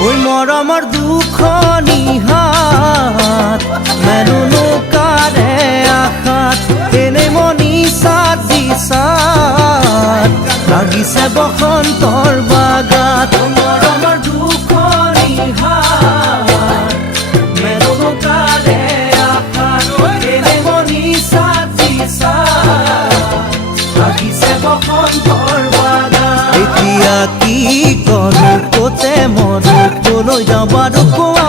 ওই মৰমৰ দুখনি হাত মেৰুনো কাৰে আশাত এনে মনি চাত দিছাত লাগিছে বসন্তৰ বাগাত মৰমৰ দুখনি হাত মেৰুনো কাৰে আশাত এনে মনি চাত দিছাত লাগিছে বসন্তৰ বাগাত এতিয়া কি কৰো কতে মৰো কলৈ যাওঁ বাৰু কোৱা